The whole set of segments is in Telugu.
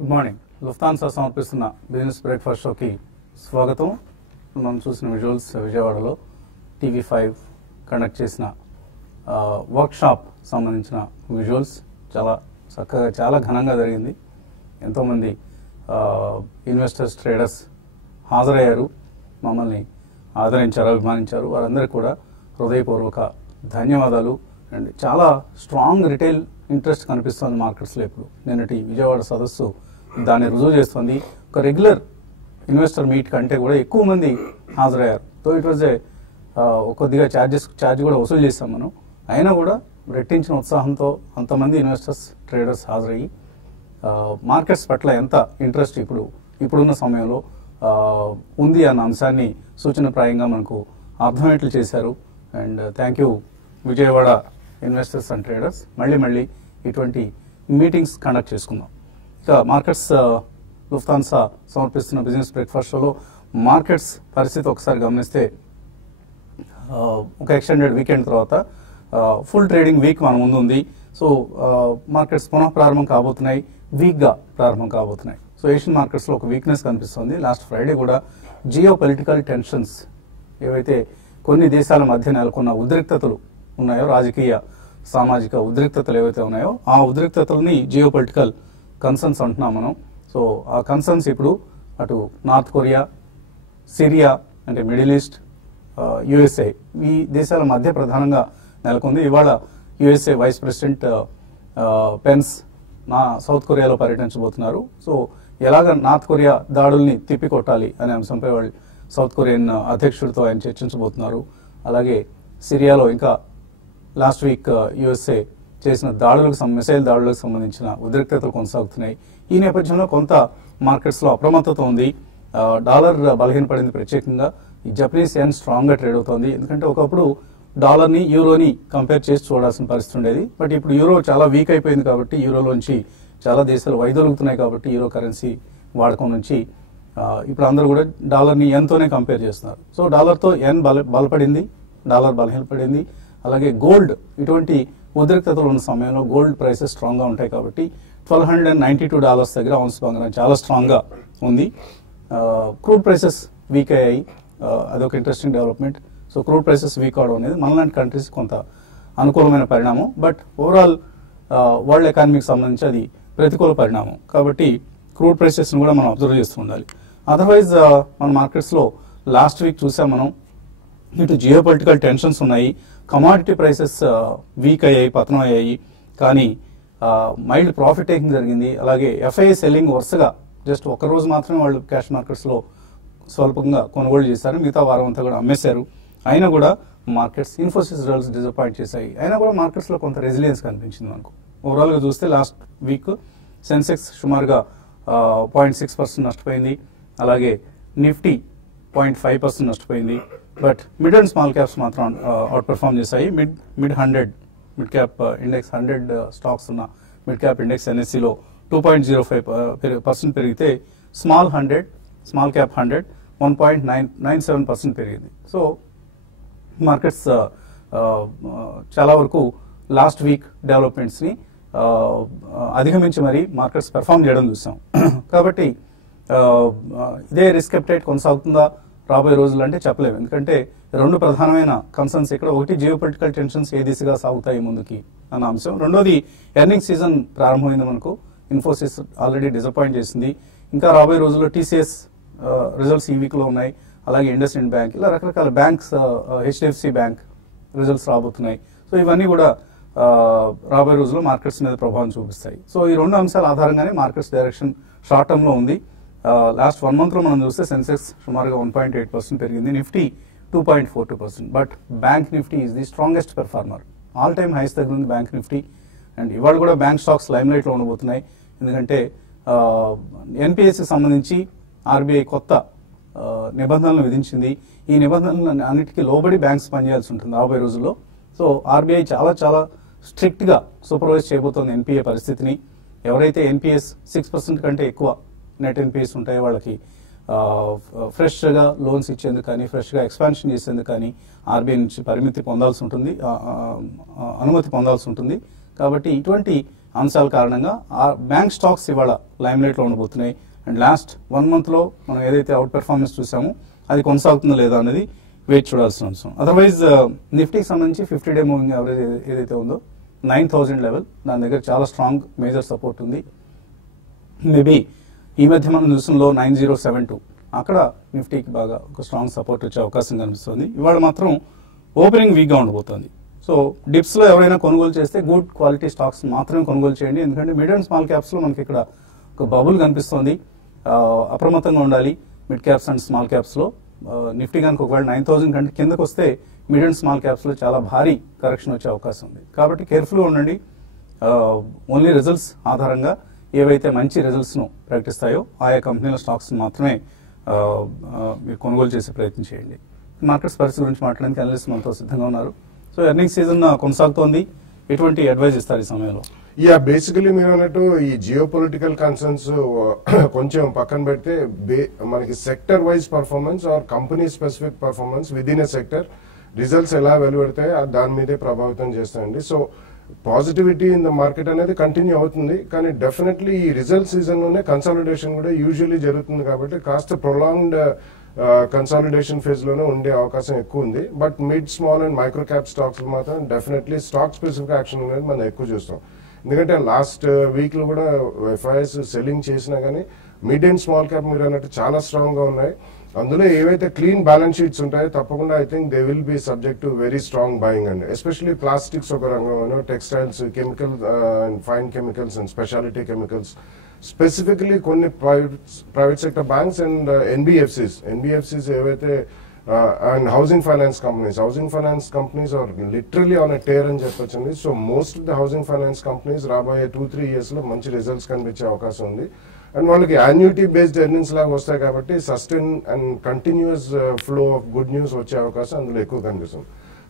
Good morning. లుఫ్తాన్సా సమర్పిస్తున్న బిజినెస్ బ్రేక్ఫాస్ట్ షోకి స్వాగతం. మనం చూసిన విజువల్స్ విజయవాడలో TV5 కండక్ట్ చేసిన వర్క్షాప్ సంబంధించిన విజువల్స్ చాలా చక్కగా చాలా ఘనంగా జరిగింది. ఎంతోమంది ఇన్వెస్టర్స్ ట్రేడర్స్ హాజరయ్యారు, మమ్మల్ని ఆదరించారు, అభిమానించారు. వారందరికీ కూడా హృదయపూర్వక ధన్యవాదాలు. అండ్ చాలా స్ట్రాంగ్ రిటైల్ ఇంట్రెస్ట్ కనిపిస్తుంది మార్కెట్స్లో. ఇప్పుడు నిన్నటి విజయవాడ సదస్సు దాన్ని రుజువు చేస్తుంది. ఒక రెగ్యులర్ ఇన్వెస్టర్ మీట్ కంటే కూడా ఎక్కువ మంది హాజరయ్యారు. సో ఇట్ వాజ్ కొద్దిగా ఛార్జ్ కూడా వసూలు చేస్తాం మనం. అయినా కూడా రెట్టించిన ఉత్సాహంతో అంతమంది ఇన్వెస్టర్స్ ట్రేడర్స్ హాజరయ్యి మార్కెట్స్ పట్ల ఎంత ఇంట్రెస్ట్ ఇప్పుడున్న సమయంలో ఉంది అన్న అంశాన్ని సూచనప్రాయంగా మనకు అర్థమయ్యేట్లు చేశారు. And thank you Vijayawada investors and traders. మళ్ళీ ఇటువంటి మీటింగ్స్ కండక్ట్ చేసుకుందాం. ఇక మార్కెట్స్ లుఫ్తాన్సా సమర్పిస్తున్న బిజినెస్ బ్రేక్ఫాస్ట్ షోలో మార్కెట్స్ పరిస్థితి ఒకసారి గమనిస్తే ఒక ఎక్స్టెండెడ్ వీకెండ్ తర్వాత ఫుల్ ట్రేడింగ్ వీక్ మన ముందు ఉంది. సో మార్కెట్స్ పునః ప్రారంభం కాబోతున్నాయి, వీక్గా ప్రారంభం కాబోతున్నాయి. సో ఏషియన్ మార్కెట్స్లో ఒక వీక్నెస్ కనిపిస్తుంది. లాస్ట్ ఫ్రైడే కూడా జియో పొలిటికల్ టెన్షన్స్ ఏవైతే కొన్ని దేశాల మధ్య నెలకొన్న ఉద్రిక్తతలు ఉన్నాయో, రాజకీయ సామాజిక ఉద్రిక్తతలు ఏవైతే ఉన్నాయో ఆ ఉద్రిక్తతలని జియో పొలిటికల్ కన్సర్న్స్ అంటున్నాం మనం. సో ఆ కన్సర్న్స్ ఇప్పుడు అటు నార్త్ కొరియా, సిరియా అంటే మిడిల్ ఈస్ట్, USA ఈ దేశాల మధ్య ప్రధానంగా నెలకొంది. ఇవాళ USA vice president Pence South కొరియాలో పర్యటించబోతున్నారు. సో ఎలాగ నార్త్ కొరియా దాడుల్ని తిప్పికొట్టాలి అనే అంశంపై వాళ్ళు సౌత్ కొరియన్ అధ్యక్షుడితో ఆయన చర్చించబోతున్నారు. అలాగే సిరియాలో ఇంకా లాస్ట్ వీక్ USA చేసిన మిసైల్ దాడులకు సంబంధించిన ఉద్రిక్తతలు కొనసాగుతున్నాయి. ఈ నేపథ్యంలో కొంత మార్కెట్స్లో అప్రమత్తత ఉంది. డాలర్ బలహీనపడింది. ప్రత్యేకంగా ఈ జపనీస్ యెన్ స్ట్రాంగ్గా ట్రేడ్ అవుతోంది. ఎందుకంటే ఒకప్పుడు డాలర్ని యూరోని కంపేర్ చేసి చూడాల్సిన పరిస్థితి ఉండేది. బట్ ఇప్పుడు యూరో చాలా వీక్ అయిపోయింది కాబట్టి యూరోలోంచి చాలా దేశాలు వైదొలుగుతున్నాయి కాబట్టి యూరో కరెన్సీ వాడకం నుంచి ఇప్పుడు అందరూ కూడా డాలర్ని యెన్తోనే కంపేర్ చేస్తున్నారు. సో డాలర్తో యెన్ బలపడింది, డాలర్ బలహీనపడింది. అలాగే గోల్డ్ ఇటువంటి ఉద్రిక్తతలు ఉన్న సమయంలో గోల్డ్ ప్రైసెస్ స్ట్రాంగ్గా ఉంటాయి కాబట్టి $1,292 దగ్గర ఔన్స్ బంగారం చాలా స్ట్రాంగ్గా ఉంది. క్రూడ్ ప్రైసెస్ వీక్ అయ్యాయి, అదొక interesting development. So crude prices week అవడం అనేది మనలాంటి కంట్రీస్ కొంత అనుకూలమైన పరిణామం. బట్ ఓవరాల్ వరల్డ్ ఎకానమీకి సంబంధించి అది ప్రతికూల పరిణామం. కాబట్టి క్రూడ్ ప్రైసెస్ని కూడా మనం అబ్జర్వ్ చేస్తూ ఉండాలి. అదర్వైజ్ మన మార్కెట్స్లో లాస్ట్ వీక్ చూసాం మనం, ఇటు జియో పొలిటికల్ టెన్షన్స్ ఉన్నాయి, కమాడిటీ ప్రైసెస్ వీక్ అయ్యాయి, పతనం అయ్యాయి. కానీ మైల్డ్ ప్రాఫిట్ టేకింగ్ జరిగింది. అలాగే FII సెల్లింగ్ వరుసగా జస్ట్ ఒక్కరోజు మాత్రమే వాళ్ళు క్యాష్ మార్కెట్స్లో స్వల్పంగా కొనుగోలు చేశారు, మిగతా వారం అంతా కూడా అమ్మేశారు. అయినా కూడా మార్కెట్స్ ఇన్ఫోసిస్ రిజల్ట్స్ డిసప్పాయింట్ చేశాయి. అయినా కూడా మార్కెట్స్లో కొంత రెసిలియన్స్ కనిపించింది మనకు. ఓవరాల్గా చూస్తే లాస్ట్ వీక్ సెన్సెక్స్ సుమారుగా 0.6% నష్టపోయింది. అలాగే నిఫ్టీ 0.5% నష్టపోయింది. But mid and small caps మాత్రం అవుట్ పెర్ఫార్మ్ చేశాయి. మిడ్ క్యాప్ ఇండెక్స్ 100 స్టాక్స్ ఉన్న మిడ్ క్యాప్ ఇండెక్స్ NSEలో 2.05% పెరిగితే స్మాల్ క్యాప్ 100 1.97% పెరిగింది. సో మార్కెట్స్ చాలా వరకు లాస్ట్ వీక్ డెవలప్మెంట్స్ని అధిగమించి మరి మార్కెట్స్ పెర్ఫామ్ చేయడం చూసాం. కాబట్టి ఇదే రిస్క్ అప్టైట్ కొనసాగుతుందా రాబోయే రోజులు అంటే చెప్పలేము. ఎందుకంటే రెండు ప్రధానమైన కన్సర్న్స్ ఇక్కడ, ఒకటి జియో పొలిటికల్ టెన్షన్స్ ఏ దిశగా సాగుతాయి ముందుకి అన్న అంశం, రెండోది ఎర్నింగ్ సీజన్ ప్రారంభమైంది మనకు. ఇన్ఫోసిస్ ఆల్రెడీ డిసప్పాయింట్ చేసింది. ఇంకా రాబోయే రోజుల్లో TCS రిజల్ట్స్ ఈ వీక్లో ఉన్నాయి. అలాగే ఇండస్ఇండ్ బ్యాంక్, ఇలా రకరకాల బ్యాంక్స్, HDFC బ్యాంక్ రిజల్ట్స్ రాబోతున్నాయి. సో ఇవన్నీ కూడా రాబోయే రోజుల్లో మార్కెట్స్ మీద ప్రభావం చూపిస్తాయి. సో ఈ రెండు అంశాల ఆధారంగానే మార్కెట్స్ డైరెక్షన్ షార్ట్ టర్మ్లో ఉంది. లాస్ట్ 1 మంత్లో మనం చూస్తే సెన్సెక్స్ సుమారుగా 1.8% పెరిగింది, Nifty 2.42%. But bank Nifty is the strongest performer. All time highs దగ్గర ఉంది బ్యాంక్ నిఫ్టీ. అండ్ ఇవాళ కూడా బ్యాంక్ స్టాక్స్ లైమ్లైట్లో ఉండబోతున్నాయి. ఎందుకంటే NPSకి సంబంధించి RBI కొత్త నిబంధనలు విధించింది. ఈ నిబంధనలు అన్నిటికీ లోబడి బ్యాంక్స్ పనిచేయాల్సి ఉంటుంది రాబోయే రోజుల్లో. సో RBI చాలా స్ట్రిక్ట్గా సూపర్వైజ్ చేయబోతోంది NPA పరిస్థితిని. ఎవరైతే NPS 6% కంటే ఎక్కువ నెట్ NPS ఉంటాయో వాళ్ళకి ఫ్రెష్గా లోన్స్ ఇచ్చేందుకు కానీ, ఫ్రెష్గా ఎక్స్పాన్షన్ చేసేందుకు కానీ RBI నుంచి అనుమతి పొందాల్సి ఉంటుంది. కాబట్టి ఇటువంటి అంశాల కారణంగా ఆ బ్యాంక్ స్టాక్స్ ఇవాళ లైమ్లైట్లో ఉండబోతున్నాయి. అండ్ లాస్ట్ 1 monthలో మనం ఏదైతే అవుట్ పెర్ఫార్మెన్స్ చూసామో అది కొనసాగుతుందో లేదా అనేది వెయిట్ చూడాల్సిన అంశం. అదర్వైజ్ నిఫ్టీకి సంబంధించి 50-day మూవింగ్ యావరేజ్ ఏదైతే ఉందో 9,000 లెవెల్, దాని దగ్గర చాలా స్ట్రాంగ్ మేజర్ సపోర్ట్ ఉంది. మేబీ ఈ మధ్య మనం చూసిన 9072 అక్కడ నిఫ్టీకి బాగా ఒక స్ట్రాంగ్ సపోర్ట్ వచ్చే అవకాశం కనిపిస్తుంది. ఇవాళ మాత్రం ఓపెనింగ్ వీక్గా ఉండబోతుంది. సో డిప్స్లో ఎవరైనా కొనుగోలు చేస్తే గుడ్ క్వాలిటీ స్టాక్స్ మాత్రమే కొనుగోలు చేయండి. ఎందుకంటే మిడ్ అండ్ స్మాల్ క్యాప్స్లో మనకి ఇక్కడ ఒక బబుల్ కనిపిస్తుంది. అప్రమత్తంగా ఉండాలి మిడ్ క్యాప్స్ అండ్ స్మాల్ క్యాప్స్లో. నిఫ్టీ కనుక ఒకవేళ 9,000 కంటే కిందకు వస్తే మిడ్ అండ్ స్మాల్ క్యాప్స్లో చాలా భారీ కరెక్షన్ వచ్చే అవకాశం ఉంది. కాబట్టి కేర్ఫుల్గా ఉండండి. ఓన్లీ రిజల్ట్స్ ఆధారంగా ఏవైతే మంచి రిజల్ట్స్ను ప్రకటిస్తాయో ఆయా కంపెనీల స్టాక్స్ను మాత్రమే మీరు కొనుగోలు చేసే ప్రయత్నం చేయండి. మార్కెట్స్ పరిస్థితి గురించి మాట్లాడడానికి అనలిస్ట్ మనతో సిద్ధంగా ఉన్నారు. సో ఎర్నింగ్ సీజన్ కొనసాగుతోంది. ఎటువంటి అడ్వైజ్ ఇస్తారు ఈ సమయంలో? బేసికలీ మీరు అన్నట్టు ఈ జియో పొలిటికల్ కన్సర్న్స్ కొంచెం పక్కన పెడితే మనకి sector wise performance or company specific performance with in a sector results ఎలా వెలువడతాయో దాని మీదే ప్రభావితం చేస్తాయండి. So positivity in the market అనేది కంటిన్యూ అవుతుంది. కానీ డెఫినెట్లీ ఈ రిజల్ట్ సీజన్ లోనే కన్సాలిడేషన్ కూడా యూజువల్లీ జరుగుతుంది కాబట్టి కాస్త ప్రొలాంగ్డ్ కన్సాలిడేషన్ ఫేజ్ లోనే ఉండే అవకాశం ఎక్కువ ఉంది. But mid small and micro cap stocks మాత్రం డెఫినెట్లీ స్టాక్ స్పెసిఫిక్ యాక్షన్ అనేది మనం ఎక్కువ చూస్తాం. ఎందుకంటే లాస్ట్ వీక్ లో కూడా ఎఫ్ఐఎస్ సెల్లింగ్ చేసినా కానీ మిడ్ అండ్ స్మాల్ క్యాప్ మీరు అన్నట్టు చాలా స్ట్రాంగ్ గా ఉన్నాయి. అందులో ఏవైతే క్లీన్ బ్యాలెన్స్ షీట్స్ ఉంటాయో తప్పకుండా I think they will be subject to very strong buying అండి. ఎస్పెషల్లీ ప్లాస్టిక్స్ ఒక రంగంలో, textiles, chemical and fine chemicals and speciality chemicals, specifically కొన్ని private sector banks and NBFCs ఏవైతే and housing finance companies are literally on a tear అని చెప్పొచ్చండి. So most of the housing finance companies రాబోయే 2-3 years లో మంచి రిజల్ట్స్ కనిపించే అవకాశం ఉంది. అండ్ వాళ్ళకి యాన్యుటీ బేస్డ్ ఎర్నింగ్స్ లాగా వస్తాయి కాబట్టి sustain and continuous flow of good news వచ్చే అవకాశం అందులో ఎక్కువ కనిపిస్తుంది.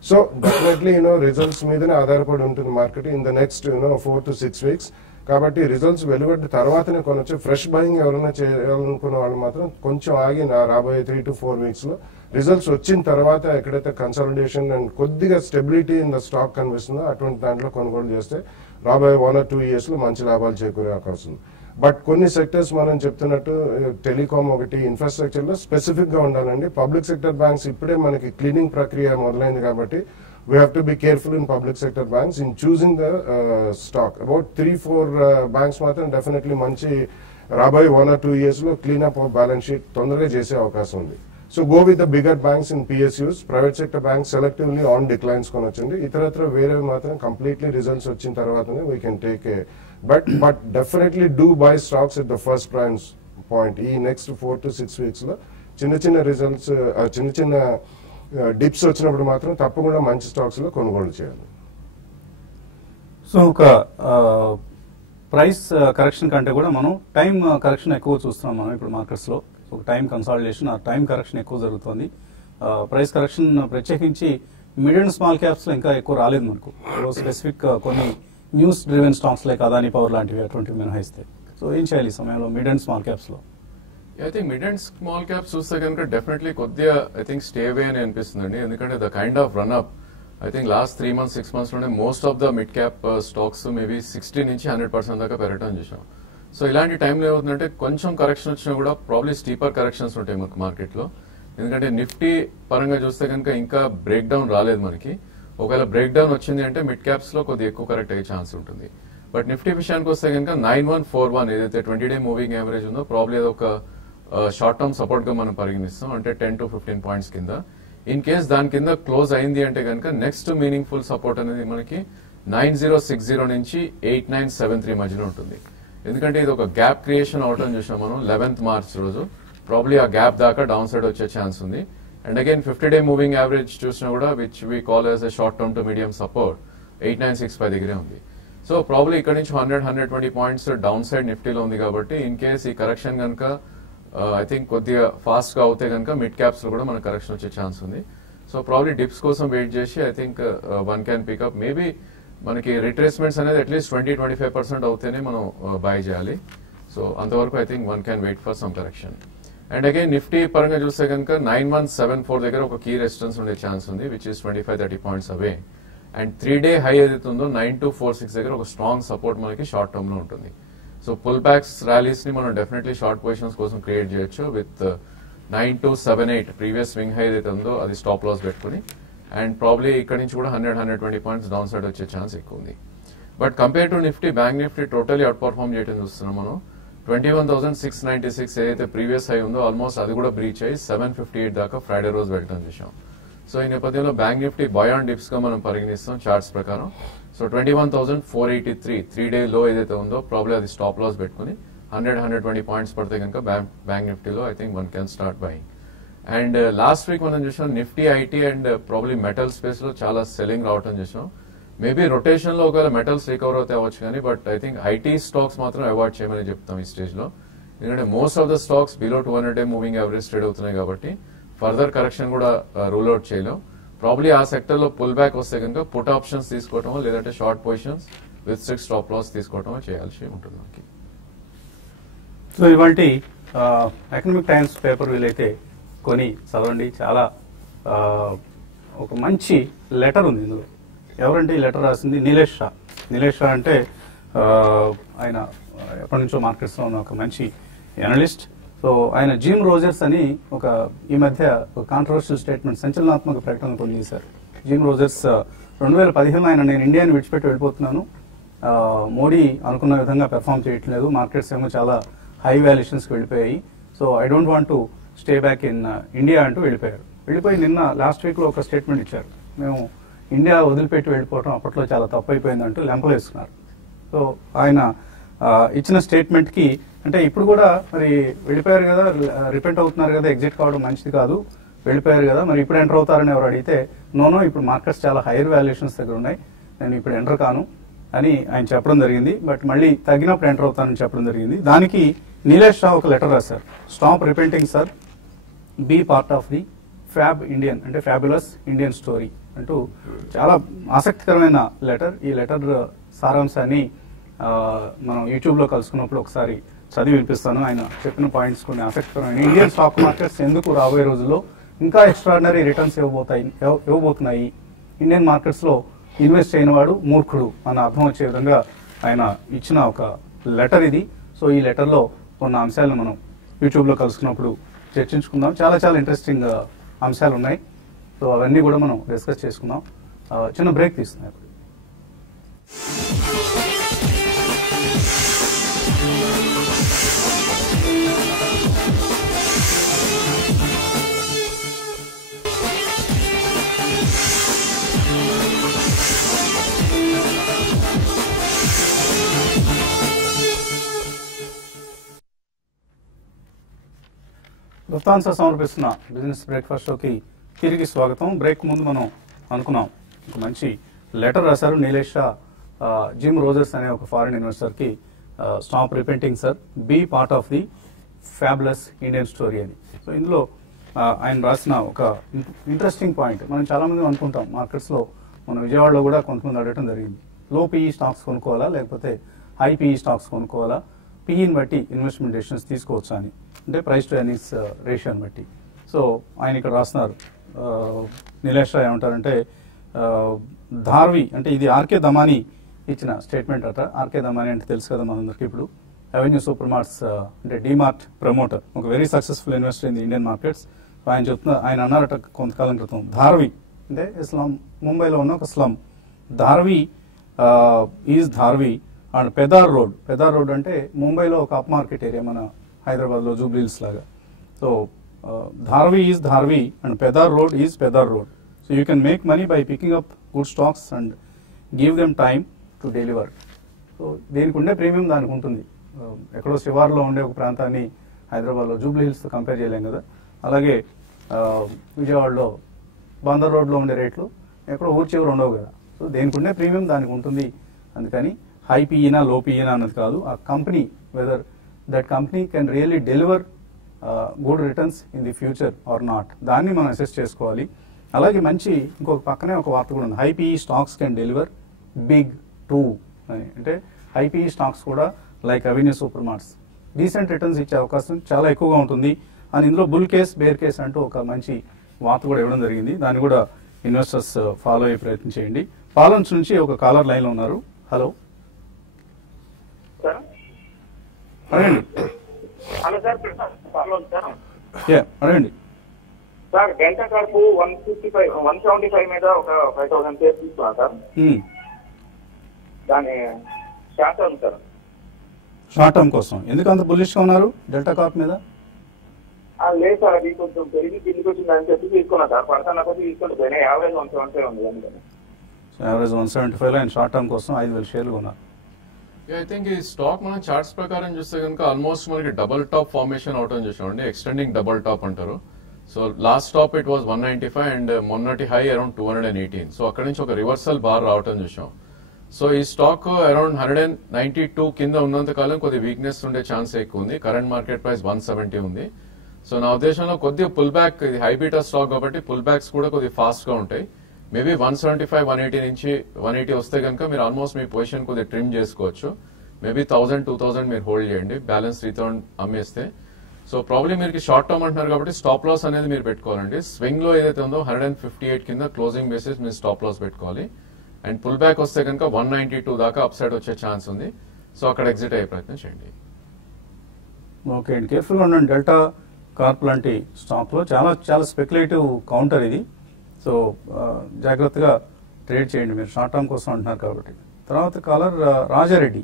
సో డెఫినెట్లీ రిజల్ట్స్ మీదనే ఆధారపడి ఉంటుంది market in the next 4 to 6 weeks. కాబట్టి రిజల్ట్స్ వెలువడ్డ తర్వాతనే కొనొచ్చు. ఫ్రెష్ బయింగ్ ఎవరైనా చేయాలనుకున్న వాళ్ళు మాత్రం కొంచెం ఆగి రాబోయే 3 to 4 weeks లో రిజల్ట్స్ వచ్చిన తర్వాత ఎక్కడైతే కన్సాలిడేషన్ అండ్ కొద్దిగా స్టెబిలిటీ ఇన్ ద స్టాక్ కనిపిస్తుందో అటువంటి దాంట్లో కొనుగోలు చేస్తే రాబోయే 1 or 2 years లో మంచి లాభాలు చేకూరే అవకాశం ఉంది. బట్ కొన్ని సెక్టర్స్ మనం చెప్తున్నట్టు టెలికాం ఒకటి, ఇన్ఫ్రాస్ట్రక్చర్ లో స్పెసిఫిక్ గా ఉండాలండి. పబ్లిక్ సెక్టర్ బ్యాంక్స్ ఇప్పుడే మనకి క్లీనింగ్ ప్రక్రియ మొదలైంది కాబట్టి we have to be careful in public sector banks in choosing the stock. About 3-4 banks మాత్రం డెఫినెట్లీ మంచి రాబోయే 1 or 2 years లో క్లీన్ అప్ బ్యాలెన్స్ షీట్ తొందరగా చేసే అవకాశం ఉంది. So go with the bigger banks in PSUs. Private sector banks selectively on declines కొనొచ్చండి. ఇతరత్ర వేరే మాత్రం కంప్లీట్లీ రిజల్ట్స్ వచ్చిన తర్వాతనే we can take a but definitely do buy stocks at the first price point. ఈ నెక్స్ట్ 4 to 6 weeks లో చిన్న రిజల్ట్స్ చిన్న డిప్స్ వచ్చినప్పుడు మాత్రం తప్పకుండా మంచి స్టాక్స్ లో కొనుగోలు చేయాలి. సో ఒక ప్రైస్ కరెక్షన్ కంటే కూడా మనం టైం కరెక్షన్ ఎక్కువ చూస్తున్నాం. మనం ఇప్పుడు మార్కెట్స్ లో ఒక టైం కన్సాలిడేషన్, ఆ టైం కరెక్షన్ ఎక్కువ జరుగుతుంది. ప్రైస్ కరెక్షన్ ప్రత్యేకించి మిడ్ అండ్ స్మాల్ క్యాప్స్ లో ఇంకా ఎక్కువ రాలేదు మనకు. స్పెసిఫిక్ కొన్ని news driven stocks like Adani power లాంటివి అటువంటివి మినహాయిస్తే. సో ఏం చేయాలి ఈ సమయంలో మిడ్ అండ్ స్మాల్ క్యాప్స్ లో? I think mid and small caps చూస్తే కనుక డెఫినెట్లీ కొద్దిగా ఐ థింక్ స్టే అవే అని అనిపిస్తుందండి. ఎందుకంటే the kind of run up I think last 3 months 6 months లోనే most of the mid cap stocks maybe 60 నుంచి 100% దాకా పెరగడం చూసాం. సో ఇలాంటి టైంలో ఏమవుతుందంటే కొంచెం కరెక్షన్ వచ్చినా కూడా ప్రాబ్లీ స్టీపర్ కరెక్షన్స్ ఉంటాయి మనకు మార్కెట్ లో. ఎందుకంటే నిఫ్టీ పరంగా చూస్తే కనుక ఇంకా బ్రేక్ డౌన్ రాలేదు మనకి. ఒకవేళ బ్రేక్ డౌన్ వచ్చింది అంటే మిడ్ క్యాప్స్ లో కొద్దిగా ఎక్కువ కరెక్ట్ అయ్యే ఛాన్స్ ఉంటుంది. బట్ నిఫ్టీ విషయానికి వస్తే కనుక 9141 ఏదైతే 20-day మూవింగ్ యావరేజ్ ఉందో ప్రాబ్లీ అది ఒక షార్ట్ టర్మ్ సపోర్ట్ గా మనం పరిగణిస్తాం. అంటే 10 to 15 points కింద. ఇన్ కేస్ దాని కింద క్లోజ్ అయింది అంటే కనుక నెక్స్ట్ మీనింగ్ఫుల్ సపోర్ట్ అనేది మనకి 9060 నుంచి 8973 మధ్యలో ఉంటుంది. ఎందుకంటే ఇది ఒక గ్యాప్ క్రియేషన్ అవటం చూసాం మనం 11th March రోజు. ప్రాబ్లీ ఆ గ్యాప్ దాకా డౌన్ సైడ్ వచ్చే ఛాన్స్ ఉంది. And again 50-day moving average చూసినా కూడా which we call as a short term two medium support 8965 దగ్గరే ఉంది. సో ప్రాబ్లీ ఇక్కడ నుంచి 100-120 points డౌన్ సైడ్ నిఫ్టీలో ఉంది. కాబట్టి ఇన్ కేస్ ఈ కరెక్షన్ కనుక ఐ థింక్ కొద్దిగా ఫాస్ట్ గా అవుతే కనుక మిడ్ క్యాప్స్ లో కూడా మనకు కరెక్షన్ వచ్చే ఛాన్స్ ఉంది. సో ప్రాబ్లీ డిప్స్ కోసం వెయిట్ చేసి I think one can pick up. Maybe మనకి రిట్రేస్మెంట్స్ అనేది అట్లీస్ట్ 20-25% అవుతేనే మనం బై చేయాలి. సో అంతవరకు I think one can wait for some correction. And again Nifty పరంగా చూస్తే కనుక 9174 దగ్గర ఒక కీ రెసిస్టెన్స్ ఉండే ఛాన్స్ ఉంది which is 25-30 points away. And 3-day high ఏదైతే ఉందో 9246 దగ్గర ఒక స్ట్రాంగ్ సపోర్ట్ మనకి షార్ట్ టర్మ్ లో ఉంటుంది. సో పుల్ బ్యాక్స్ ర్యాలీస్ ని మనం డెఫినెట్లీ షార్ట్ పొజిషన్స్ కోసం క్రియేట్ చేయొచ్చు విత్ 9278 ప్రీవియస్ స్వింగ్ హై ఏదైతే ఉందో అది స్టాప్ లాస్ పెట్టుకుని, అండ్ ప్రాబ్లీ ఇక్కడ నుంచి కూడా 100-120 పాయింట్స్ డౌన్ సైడ్ వచ్చే ఛాన్స్ ఎక్కువ ఉంది. But compare to Nifty, bank Nifty totally out perform చేయడం చూస్తున్నాం మనం. 21,696 ఏదైతే ప్రీవియస్ హై ఉందో ఆల్మోస్ట్ అది కూడా బ్రీచ్ అయ్యి 758 దాకా ఫ్రైడే రోజు వెళ్ళడం చూసాం. సో ఈ నేపథ్యంలో బ్యాంక్ నిఫ్టీ బాయాన్ డిప్స్ గా మనం పరిగణిస్తాం చార్ట్స్ ప్రకారం. సో 21,483 3-day లో ఏదైతే ఉందో ప్రాబ్లీ అది స్టాప్ లాస్ పెట్టుకుని 100-120 పాయింట్స్ పడితే కనుక బ్యాంక్ నిఫ్టీలో I think one can start buying. And last week మనం చూసాం Nifty, IT and probably metal space లో చాలా సెల్లింగ్ రావటం చూసాం. మేబీ రొటేషన్ లో ఒకవేళ మెటల్స్ రికవర్ అవుతే అవ్వచ్చు కానీ, but I think IT stocks మాత్రం అవాయిడ్ చేయమని చెప్తాం ఈ స్టేజ్ లో. ఎందుకంటే most of the stocks below 200-day moving average trade అవుతున్నాయి కాబట్టి ఫర్దర్ కరెక్షన్ కూడా రూల్ అవుట్ చేయలేం. ప్రాబ్లీ ఆ సెక్టర్ లో పుల్ బ్యాక్ వస్తే కనుక పుట్ ఆప్షన్స్ తీసుకోవటమో లేదంటే short positions with 6 stop loss తీసుకోవటమో చేయాల్సి ఉంటుంది మనకి. సో ఇవాల్టి ఎకనామిక్ టైమ్స్ పేపర్ వీలైతే కొని చదవండి. చాలా ఒక మంచి లెటర్ ఉంది ఇందులో. ఎవరంటే ఈ లెటర్ రాసింది నీలేష్ షా. నీలేష్ షా అంటే ఆయన ఎప్పటి నుంచో మార్కెట్స్లో ఉన్న ఒక మంచి ఎనలిస్ట్. సో ఆయన జిమ్ రోజర్స్ అని ఒక ఈ మధ్య కాంట్రవర్షియల్ స్టేట్మెంట్, సంచలనాత్మక ప్రకటన కొన్ని చేశారు. జిమ్ రోజర్స్ 2015 ఆయన నేను ఇండియాని విడిచిపెట్టి వెళ్ళిపోతున్నాను, మోడీ అనుకున్న విధంగా పెర్ఫామ్ చేయట్లేదు, మార్కెట్స్ ఏమో చాలా హై వాల్యుయేషన్స్కి వెళ్ళిపోయాయి, so I don't want to stay back in India అంటూ వెళ్ళిపోయారు. వెళ్ళిపోయి నిన్న లాస్ట్ వీక్లో ఒక స్టేట్మెంట్ ఇచ్చారు, మేము ఇండియా వదిలిపెట్టి వెళ్ళిపోవడం అప్పట్లో చాలా తప్పు అయిపోయిందంటూ లెంపలు వేసుకున్నారు. సో ఆయన ఇచ్చిన స్టేట్మెంట్కి అంటే ఇప్పుడు కూడా మరి వెళ్ళిపోయారు కదా, రిపెంట్ అవుతున్నారు కదా, ఎగ్జిట్ కావడం మంచిది కాదు, వెళ్ళిపోయారు కదా, మరి ఇప్పుడు ఎంటర్ అవుతారని ఎవరు అడిగితే నోనో ఇప్పుడు మార్కెట్స్ చాలా హైయర్ వాల్యుయేషన్స్ దగ్గర ఉన్నాయి, నేను ఇప్పుడు ఎంటర్ కాను అని ఆయన చెప్పడం జరిగింది. బట్ మళ్ళీ తగ్గినప్పుడు ఎంటర్ అవుతానని చెప్పడం జరిగింది. దానికి నీలేష్ షా ఒక లెటర్ రాశారు, stop repenting sir, be part of the fab Indian అంటే ఫ్యాబులస్ ఇండియన్ స్టోరీ అంటూ చాలా ఆసక్తికరమైన లెటర్. ఈ లెటర్ సారాంశాన్ని మనం యూట్యూబ్లో కలుసుకున్నప్పుడు ఒకసారి చదివి వినిపిస్తాను. ఆయన చెప్పిన పాయింట్స్ కొన్ని ఆసక్తికరమైన. ఇండియన్ స్టాక్ మార్కెట్స్ ఎందుకు రాబోయే రోజుల్లో ఇంకా ఎక్స్ట్రాడినరీ రిటర్న్స్ ఇవ్వబోతున్నాయి, ఇండియన్ మార్కెట్స్లో ఇన్వెస్ట్ చేయని వాడు మూర్ఖుడు అన్న అర్థం వచ్చే విధంగా ఆయన ఇచ్చిన ఒక లెటర్ ఇది. సో ఈ లెటర్లో కొన్ని అంశాలను మనం యూట్యూబ్లో కలుసుకున్నప్పుడు చర్చించుకుందాం. చాలా చాలా ఇంట్రెస్టింగ్ అంశాలు ఉన్నాయి. సో అవన్నీ కూడా మనం డిస్కస్ చేసుకుందాం. చిన్న బ్రేక్ తీసుకున్నాం. గుప్తాన్సర్ సమర్పిస్తున్న బిజినెస్ బ్రేక్ఫాస్ట్ షోకి తిరిగి స్వాగతం. బ్రేక్ ముందు మనం అనుకున్నాం ఒక మంచి లెటర్ రాశారు నీలేష్ షా జిమ్ రోజర్స్ అనే ఒక ఫారిన్ ఇన్వెస్టర్ కి, stop repenting sir, be part of the fabulous Indian story అని. సో ఇందులో ఆయన రాసిన ఒక ఇంట్రెస్టింగ్ పాయింట్, మనం చాలా మంది అనుకుంటాం మార్కెట్స్ లో, మన విజయవాడలో కూడా కొంతమంది అడగటం జరిగింది, లో పీఈ స్టాక్స్ కొనుక్కోవాలా లేకపోతే హై పీఈ స్టాక్స్ కొనుక్కోవాలా, పీఈని బట్టి ఇన్వెస్ట్మెంట్ డెసిషన్స్ తీసుకోవచ్చా అని, అంటే ప్రైస్ టు ఎర్నింగ్స్ రేషియోని బట్టి. సో ఆయన ఇక్కడ రాస్తున్నారు, నీలేష్ షా ఏమంటారంటే, ధార్వి అంటే ఇది ఆర్కే దమాని ఇచ్చిన స్టేట్మెంట్ అట. ఆర్కే దమాని అంటే తెలుసు కదా మనందరికీ, ఇప్పుడు అవెన్యూ సూపర్ మార్ట్స్ అంటే డీమార్ట్ ప్రమోటర్, ఒక very successful investor in the Indian markets. ఆయన చెప్తున్న, ఆయన అన్నారట కొంతకాలం క్రితం, ధార్వి అంటే స్లమ్, ముంబైలో ఉన్న ఒక slum, Dharavi is Dharavi and Pedder Road. Pedder Road అంటే ముంబైలో ఒక అప్ మార్కెట్ ఏరియా, మన హైదరాబాద్లో జూబ్లీహిల్స్ లాగా. So Dharavi is Dharavi and Pedder Road is Pedder Road. So you can make money by picking up good stocks and give them time to deliver. So దీనికి ఉండే ప్రీమియం దానికి ఉంటుంది. ఎక్కడో శివార్లో ఉండే ఒక ప్రాంతాన్ని హైదరాబాద్లో జూబ్లీహిల్స్తో కంపేర్ చేయలేం కదా. అలాగే విజయవాడలో బందర్ రోడ్లో ఉండే రేట్లు ఎక్కడో ఊరి చివరి ఉండవు కదా. సో దేనికి ఉండే ప్రీమియం దానికి ఉంటుంది. అందుకని హై పీఈనా లో పీఈనా అన్నది కాదు, ఆ company whether that company can really deliver good returns in the future or not, దాన్ని మనం అసెస్ చేసుకోవాలి. అలాగే మంచి ఇంకొక పక్కనే ఒక వార్త కూడా ఉంది, high PE stocks can deliver big too అని. అంటే హై పీఈ స్టాక్స్ కూడా like Avenue Super Marts decent returns ఇచ్చే అవకాశం చాలా ఎక్కువగా ఉంటుంది అని ఇందులో బుల్ కేస్ బేర్ కేస్ అంటూ ఒక మంచి వార్త కూడా ఇవ్వడం జరిగింది. దాన్ని కూడా ఇన్వెస్టర్స్ ఫాలో అయ్యే ప్రయత్నం చేయండి. పాలంచ్ నుంచి ఒక కాలర్ లైన్ లో ఉన్నారు. హలో సార్ అడగండి. హలో సార్ పాల్గొంది సార్. అడగండి. సార్ డెల్టా కార్ప్ 175 మీద ఒక 5,000 షేర్స్ తీసుకున్నాను సార్. దాని short term sir. Short term కోసం ఎందుకు అంత బుల్లిష్ గా ఉన్నారు డెల్టా కార్ప్ మీద? లేదు సార్, అది కొంచెం పెరిగి కిందికి వచ్చింది అని చెప్పి తీసుకున్నా సార్. పడతాను కొద్ది తీసుకుంటే పోయినాయి. యావరేజ్ 175 ఉంది అందుకని. యావరేజ్ 175 అండ్ షార్ట్ టర్మ్ కోసం 5,000 షేర్లు ఉన్నారు. ఐ థింక్ ఈ స్టాక్ మనం చార్ట్స్ ప్రకారం చూస్తే కనుక ఆల్మోస్ట్ మనకి డబుల్ టాప్ ఫార్మేషన్ అవటం చూసామండి. ఎక్స్టెండింగ్ డబుల్ టాప్ అంటారు. So last top it was 195 and మొన్నటి హై అరౌండ్ 218. సో అక్కడ నుంచి ఒక రివర్సల్ బార్ రావటం చూసాం. సో ఈ స్టాక్ అరౌండ్ 192 కింద ఉన్నంత కాలం కొద్ది వీక్నెస్ ఉండే ఛాన్స్ ఎక్కువ ఉంది. కరెంట్ మార్కెట్ ప్రైస్ 170 ఉంది. సో నా ఉద్దేశంలో కొద్దిగా పుల్ బ్యాక్, ఇది హైబీటా స్టాక్ కాబట్టి పుల్ బ్యాక్స్ కూడా కొద్దిగా ఫాస్ట్ గా ఉంటాయి. మేబీ 175, 180 నుంచి 180 వస్తే కనుక మీరు ఆల్మోస్ట్ మీ పొజిషన్ కొద్దిగా ట్రిమ్ చేసుకోవచ్చు. మేబీ 1,000, 2,000 మీరు హోల్డ్ చేయండి, బ్యాలెన్స్ 3,000 అమ్మేస్తే. సో ప్రాబ్లీ మీరు షార్ట్ టర్మ్ అంటున్నారు కాబట్టి స్టాప్ లాస్ అనేది మీరు పెట్టుకోవాలండి. స్వింగ్ లో ఏదైతే ఉందో 158 కింద క్లోజింగ్ బేసిస్ మీరు స్టాప్ లాస్ పెట్టుకోవాలి. అండ్ పుల్ బ్యాక్ వస్తే కనుక 192 దాకా అప్ సైడ్ వచ్చే ఛాన్స్ ఉంది. సో అక్కడ ఎగ్జిట్ అయ్యే ప్రయత్నం చేయండి. ఓకే అండి, కేర్ఫుల్గా ఉండండి. డెల్టా కార్ప్ లాంటి స్టాక్ లో చాలా చాలా స్పెక్యులేటివ్ కౌంటర్ ఇది. సో జాగ్రత్తగా ట్రేడ్ చేయండి మీరు, షార్ట్ టర్మ్ కోసం అంటున్నారు కాబట్టి. తర్వాత caller Rajareddy.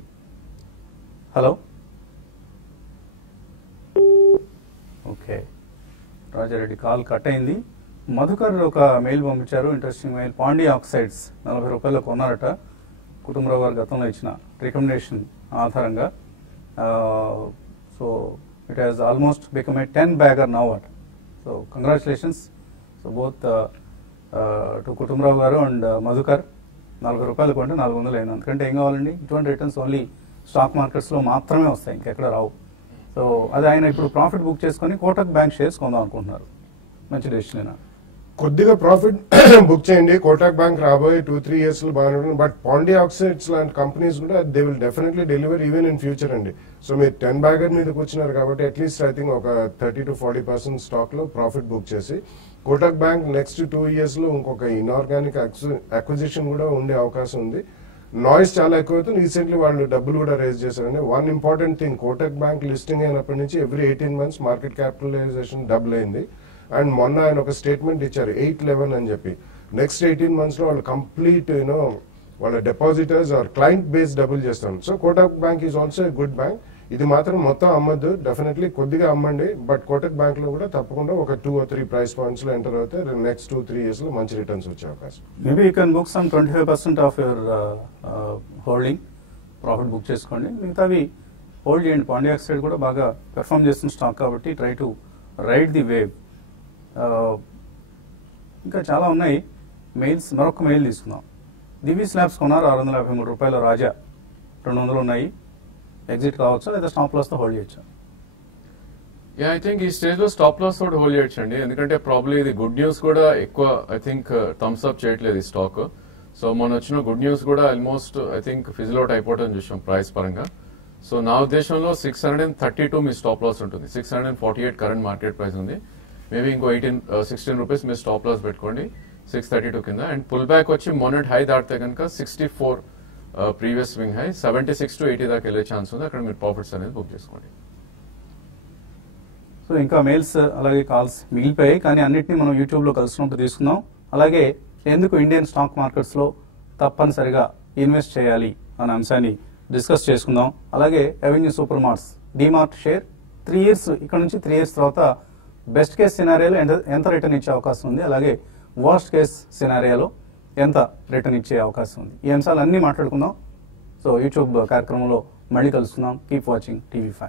Hello. Okay, Rajareddy call cut అయింది. మధుకర్ ఒక మెయిల్ పంపించారు, ఇంట్రెస్టింగ్ మెయిల్. పాండి ఆక్సైడ్స్ 40 రూపాయలు కొన్నారట. కుటుంబరావు గారు గతంలో ఇచ్చిన రికమెండేషన్ ఆధారంగా. So it has almost become a 10 bagger now at. So congratulations. So both to Kutumbarao గారు అండ్ మధుకర్. 40 రూపాయలు కొంటే 400 అయింది. అందుకంటే ఏం కావాలండి? ఇటువంటి రిటర్న్స్ ఓన్లీ స్టాక్ మార్కెట్స్లో మాత్రమే వస్తాయి, ఇంకెక్కడ రావు. సో అది ఆయన ఇప్పుడు ప్రాఫిట్ బుక్ చేసుకొని కోటక్ బ్యాంక్ షేర్స్ కొందాం అనుకుంటున్నారు. మంచి డెసిషన్. కొద్దిగా ప్రాఫిట్ బుక్ చేయండి. కోటాక్ బ్యాంక్ రాబోయే 2-3 years లో బాగానే ఉంటుంది. బట్ పాండి ఆక్సైడ్స్ లాంటి కంపెనీస్ కూడా they will definitely deliver even in future అండి. సో మీరు 10 bagger మీద కూర్చున్నారు కాబట్టి అట్లీస్ట్ ఐ థింక్ ఒక 30-40% స్టాక్ లో ప్రాఫిట్ బుక్ చేసి, కోటాక్ బ్యాంక్ నెక్స్ట్ 2 years లో ఇంకొక ఇన్ఆర్గానిక్ అక్విజిషన్ కూడా ఉండే అవకాశం ఉంది. నాయిస్ చాలా ఎక్కువ అవుతుంది. రీసెంట్లీ వాళ్ళు డబ్బులు కూడా రేజ్ చేశారండి. One important thing, Kotak bank listing అయినప్పటి నుంచి every 18 months market capitalisation double అయింది. అండ్ మొన్న ఆయన ఒక స్టేట్మెంట్ ఇచ్చారు 811 అని చెప్పి. నెక్స్ట్ 18 months లో వాళ్ళు కంప్లీట్ వాళ్ళ depositors or client base double చేస్తాను. So Kotak bank is also a good bank. ఇది మాత్రం మొత్తం అమ్మద్దు, డెఫినెట్లీ కొద్దిగా అమ్మండి. బట్ కోటక్ బ్యాంక్ లో కూడా తప్పకుండా ఒక 2 or 3 price points లో ఎంటర్ అవుతే నెక్స్ట్ 2-3 years లో మంచి రిటర్న్స్ వచ్చే అవకాశం. Maybe you can book some 25% of your holding, profit book చేసుకోండి. మిగతావి హోల్డ్ చేయండి. పాండి ఆక్సైడ్ కూడా బాగా పెర్ఫామ్ చేస్తున్న స్టాక్ కాబట్టి try to ride the wave. ఇంకా చాలా ఉన్నాయి మెయిల్స్. మరొక మెయిల్ తీసుకుందాం. దివి స్లాబ్స్ కొన్నారు 653 రూపాయలు. రాజా 200 ఉన్నాయి. ఎగ్జిట్ కావచ్చా లేదా స్టాప్ లాస్ తో హోల్డ్ చేయొచ్చా? ఐ థింక్ ఈ స్టేజ్ లో స్టాప్ లాస్ తోటి హోల్డ్ చేయొచ్చండి. ఎందుకంటే ప్రాబ్లీ ఇది గుడ్ న్యూస్ కూడా ఎక్కువ ఐ థింక్ థమ్స్ అప్ చేయట్లేదు ఈ స్టాక్. సో మొన్న వచ్చిన గుడ్ న్యూస్ కూడా almost I think fizzle out అయిపోవడం చూసాం ప్రైస్ పరంగా. సో నా ఉద్దేశంలో 632 మీ స్టాప్ లాస్ ఉంటుంది. 648 కరెంట్ మార్కెట్ ప్రైస్ ఉంది. మేబీ ఇంకో 16 రూపీస్ మీరు స్టాప్ లాస్ పెట్టుకోండి 632 కింద. అండ్ పుల్ బ్యాక్ వచ్చి మొన్నటి హై దాటితే కనుక 64 ప్రీవియస్ స్వింగ్ హై 76 to 80 దాకా వెళ్ళే ఛాన్స్ ఉంది. అక్కడ మీరు ప్రాఫిట్స్ అనేది బుక్ చేసుకోండి. సో ఇంకా మెయిల్స్ అలాగే కాల్స్ మిగిలిపోయాయి, కానీ అన్నింటినీ మనం యూట్యూబ్లో కలిసినప్పుడు తీసుకుందాం. అలాగే ఎందుకు ఇండియన్ స్టాక్ మార్కెట్స్లో తప్పనిసరిగా ఇన్వెస్ట్ చేయాలి అనే అంశాన్ని డిస్కస్ చేసుకుందాం. అలాగే avenue Super marts DMart share 3 years, ఇక్కడ నుంచి 3 years తర్వాత బెస్ట్ కేస్ సినారియాలో ఎంత రిటర్న్ ఇచ్చే అవకాశం ఉంది, అలాగే వర్స్ట్ కేస్ సినారియాలో ఎంత రిటర్న్ ఇచ్చే అవకాశం ఉంది. ఈ అంశాలన్నీ మాట్లాడుకుందాం. సో యూట్యూబ్ కార్యక్రమంలో మళ్ళీ కలుసుకుందాం. Keep watching TV5.